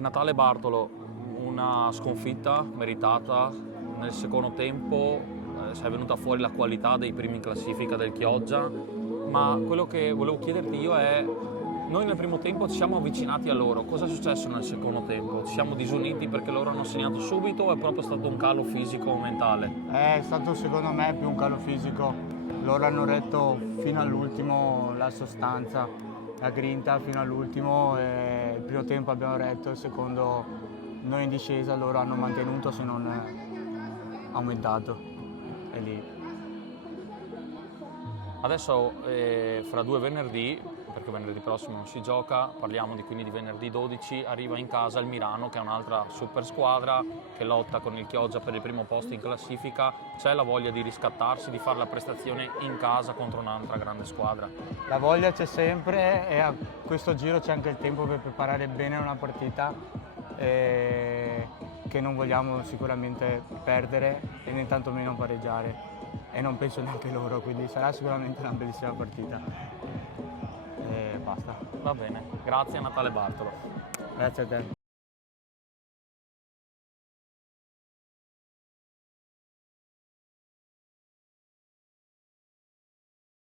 Natale Bartolo, una sconfitta meritata. Nel secondo tempo si è venuta fuori la qualità dei primi in classifica del Chioggia, ma quello che volevo chiederti io è, noi nel primo tempo ci siamo avvicinati a loro, cosa è successo nel secondo tempo? Ci siamo disuniti perché loro hanno segnato subito o è proprio stato un calo fisico o mentale? È stato secondo me più un calo fisico. Loro hanno retto fino all'ultimo la sostanza, la grinta fino all'ultimo. E il primo tempo abbiamo retto, il secondo noi in discesa, loro hanno mantenuto se non aumentato. E lì. Adesso fra 2 venerdì, perché venerdì prossimo non si gioca, parliamo quindi di venerdì 12, arriva in casa il Milano, che è un'altra super squadra che lotta con il Chioggia per il primo posto in classifica. C'è la voglia di riscattarsi, di fare la prestazione in casa contro un'altra grande squadra? La voglia c'è sempre e a questo giro c'è anche il tempo per preparare bene una partita che non vogliamo sicuramente perdere e né tantomeno pareggiare. E non penso neanche loro, quindi sarà sicuramente una bellissima partita. E basta. Va bene, grazie a Natale Bartolo. Grazie a te.